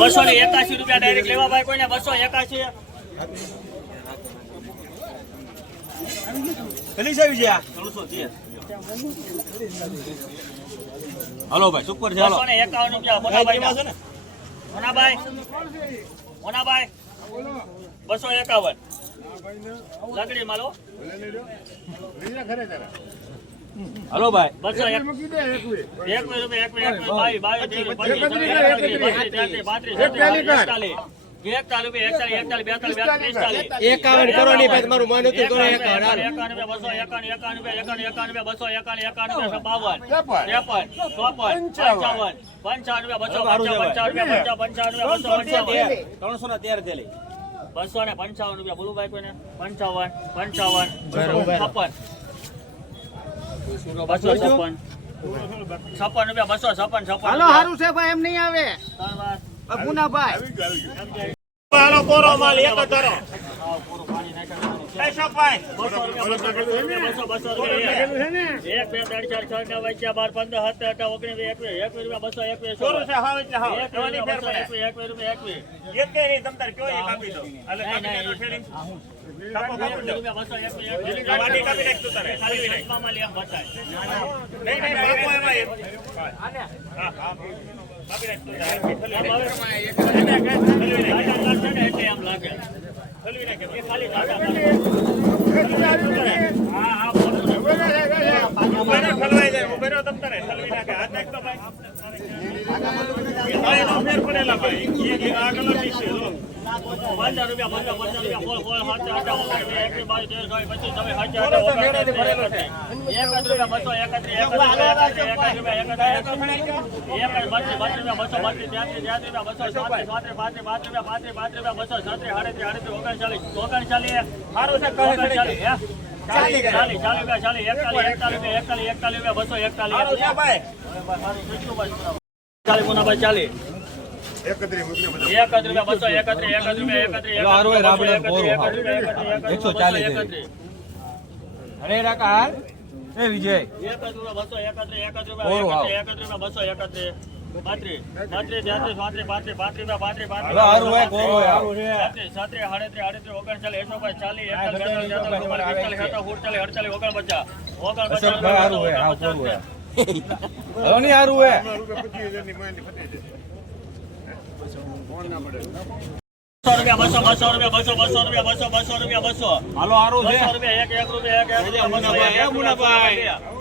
બસો ને એકાશી રૂપિયા ડાયરેક્ટ લેવા ભાઈ કોઈને બસો છે વિજયા ત્રણસો તેર હલો ભાઈ સુપર છે હાલો. ને એકાવન રૂપિયા મોટાભાઈ ના. મોનાભાઈ મોનાભાઈ બસો એકાવન. લાકડી માલો. હલો ભાઈ. બસો એકાવન કરો નહીં ભાઈ તમારું માનું હતું કરો એકાવન હાલો. એકાવન રૂપિયા બસો એકાવન એકાવન એકાવન એકાવન બસો એકાવન એકાવન બાવન. ત્રેપન ચોપન. પંચાવન. પંચાવન. રૂપિયા બસો પંચાવન પંચાવન બસો ત્રણસો ને તેર. બસો ને પંચાવન રૂપિયા બોલું ભાઈ કોઈને? પંચાવન પંચાવન છપ્પન. બસો છપ્પન. છપ્પન રૂપિયા બસો છપ્પન છપ્પન હાલો સારું છે ભાઈ એમ નહીં આવે. ત્રણ વાર. ગુનાભાઈ. હાલો કોરો માલ એક જ કાપી દો એટલે નહીં, કાપી નહીં. દો શેરિંગ આ હું. કાપો કાપો એકવીસ દો રૂપિયા, બસો, એકવીસ, એકવીસ. આ વાટી કાપી નાખ તું તારે ખાલી વચમાં લે એમ બતાય. નહીં નહીં કાપો એમાં એક હા હા કાપી નાખ તું તારે આમ હવે આધાર કાર્ડ છે એટલે એમ લાગે. ફેર પડેલા ભાઈ આગળ જો પંદર રૂપિયા? ચાલીસ, ચાલીસ, ચાલીસ રૂપિયા, એકતાલીસ, એકતાલીસ એકતાલીસ, એકતાલીસ બસો, એકતાલીસ. ભાઈ એકસો ચાલીસ. અરે રાકા એ વિજય બસો, રૂપિયા, બસો, બસો રૂપિયા, બસો, બસો રૂપિયા, બસો, બસો રૂપિયા, બસો, હાલો હારું છે. રૂપિયા, એક, એક રૂપિયા, એક, એક રૂપિયા,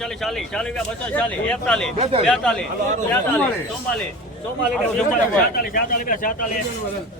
ચાલીસ, ચાલીસ ચાલીસ, ચાલીસ,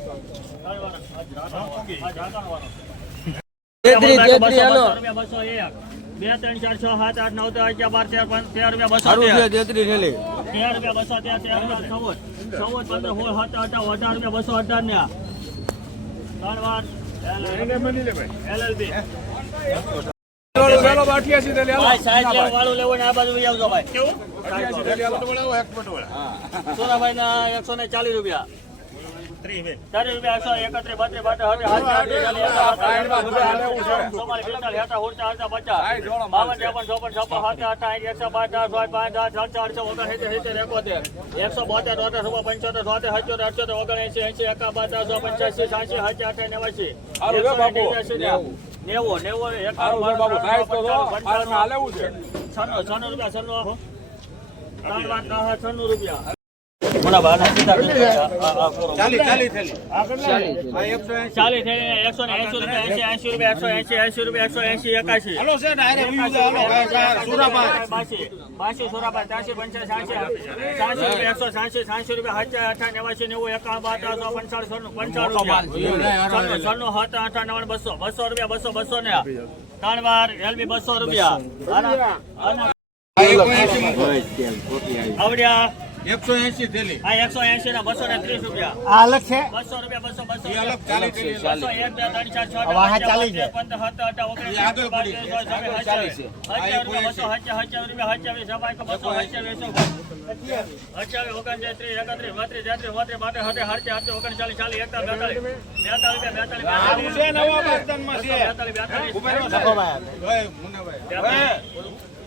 બે ત્રણ ચાર છ સાત આઠ નવ દસ અગિયાર બાર તેર તેર રૂપિયા બસો હારું તેર. તેત્રી થેલી તેર રૂપિયા બસો તેર તેર રૂપિયા ચૌદ. ચૌદ પંદર સોળ સત્તર અઢાર અઢાર રૂપિયા બસો અઢાર ને ત્રણ વાર. LLB. ભાઈ સાહેબ લેવા વાળું લેવું ને આ બાજુ લઈ આવજો ભાઈ. સોનાભાઈ ના એકસો ને ચાલીસ રૂપિયા ત્રીસ બે ચાલીસ રૂપિયા એકસો બોતેર, તોતેર, ચુમ્મોતેર, પંચોતેર, છોતેર, સત્યોતેર, અઠ્યોતેર, ઓગણએંસી, એંસી, એકાવન, પંચ્યાસી, છ્યાસી, સત્તર, અઠાવન, નેવાસી, એકસો નેવ્યાસી, નેવું, નેવું, પંચાણું, છન્નું, છન્નું રૂપિયા, છન્નું. ત્રણ લાખ, છન્નું રૂપિયા. આ- આ પૂરો. ચાલી ચાલી થેલી. એકસો ને એંશી રૂપિયા એંશી એંશી રૂપિયા એકસો એંશી એંશી રૂપિયા એકસો એંશી એકાશી. હાલો છે ને હારે ઉયું છે, હાલો. સુરાભાઈ બાસી. બાસી સોરાબાઈ ત્યાંસી પંચાસી સાંસી સાંસી રૂપિયા એકસો સાંસી સાંસી રૂપિયા હજાર અઠા નેવાસી નેવું એકાવન બાર ત્રણસો સોનું છન્નું સાત આઠ બસો. બસો રૂપિયા બસો બસો ને ત્રણ વાર એલબી બસો રૂપિયા. આવડ્યા એકસો એસી થેલી. આ એકસો એંશી ના બસો ને ત્રીસ રૂપિયા. આ અલગ છે? બસો રૂપિયા બસો બસો. અલગ ચાલી થેલી બસો એક બે ત્રણ ચાર છ હવે ચાલી છે. પંદર સત્તર અઢાર ઓગણીસ આગળ પડી. બાર, તેર, ચોવીસ, ચાલી છે. હજાર રૂપિયા બસો હજાર હજાર રૂપિયા હજાર સવાઈ બસો હજાર અઠ્યાવીસ ઓગણચાલીસ ત્રીસ એકત્રીસ બત્રીસ તેત્રીસ બોત્રીસ બાત્રીસ હતે હડત્રીસ હત્રીસ ઓગણચાલીસ ચાલીસ બેતાલીસ બેતાલીસ બેતાલીસ બેતાલીસ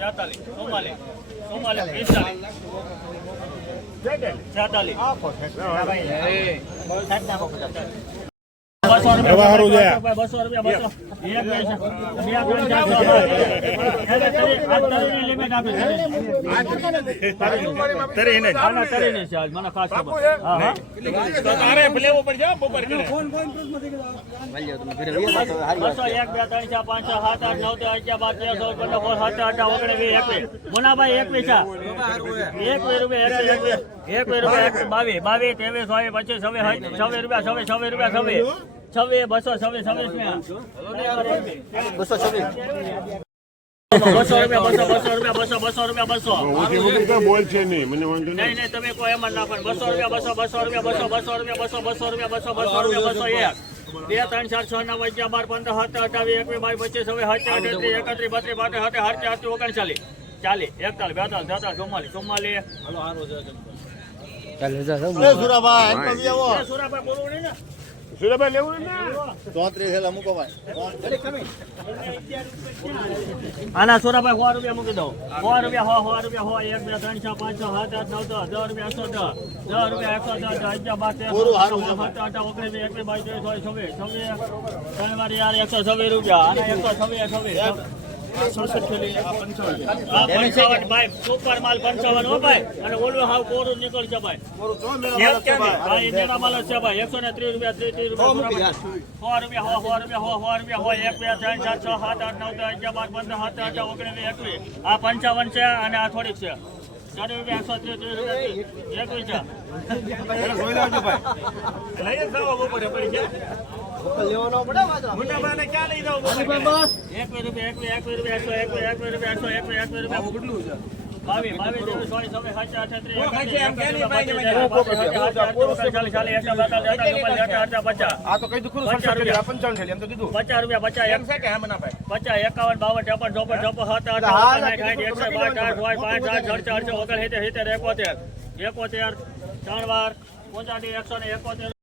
બેતાલીસ ચુમ્માલીસ. ચુમ્માલીસ પિસ્તાલીસ. છેતાલીસ. બસો એક છે. મુનાભાઈ એકવીસ. એકવીસ રૂપિયા. એકવીસ રૂપિયા બાવીસ. બાવીસ. ત્રેવીસ પચીસ રૂપિયા રૂપિયા બસો છવ્વીસ બસો છવ્વીસ. બસો રૂપિયા બસો બસો બસો બસો નહીં નહીં. નહીં નહીં તમે કોઈ એમ જ ના પણ બસો રૂપિયા બસો બસો રૂપિયા બસો બસો રૂપિયા બસો બસો રૂપિયા બસો બસો રૂપિયા બસો એક. બે ત્રણ ચાર છ નવ અગિયાર બાર પંદર સત્તર અઠાવીસ એકવીસ બાવીસ પચીસ હવે હત્યા અઠત્રીસ એકત્રીસ બત્રીસ બાત્રીસ અઠ્યાસી અઠ્યાસી ઓગણચાલીસ. ચાલીસ એકતાલીસ બેતાલીસ તેતાલીસ ચુમ્માલીસ ચુમ્માલીસ. સુરાભાઈ લેવું ને? ચોત્રીસ હેલા મૂકો ભાઈ. આના સોરાભાઈ સો રૂપિયા મૂકી દઉં. સો રૂપિયા હો સો રૂપિયા હો એક બે ત્રણ છ પાંચ છ સાત આઠ નવ દસ દસ રૂપિયા એકસો દસ. દસ રૂપિયા એકસો દસ અગિયાર બાર તેર. સત્તર અઢાર ઓગણીસ વીસ એકવીસ બાવીસ ત્રેવીસ છવ્વીસ છવ્વીસ ત્રણ વાર યાર એકસો છવ્વીસ રૂપિયા. આના એકસો છવ્વીસ છવ્વીસ. પંચાવન છે રૂપિયા હો સો રૂપિયા હો સો રૂપિયા હોય એક બે ત્રણ ચાર છ સાત આઠ નવ દસ અગિયાર બાર પંદર સત્તર અઢાર ઓગણીસ વીસ એકવીસ આ પંચાવન છે અને આ થોડીક છે ચાર રૂપિયા એકસો ત્રીસ રૂપિયા એકવીસ છે. એકાવન બાવન ત્રેપન ચોપન ચોપન સાત એકસો બાર આઠ હોય પાંચ આઠ અડચાલીસ ઓગણ સિત્તેર સિત્તેર એકોતેર એકોતેર ત્રણ વાર પંચાસી એકસો ને એકોતેર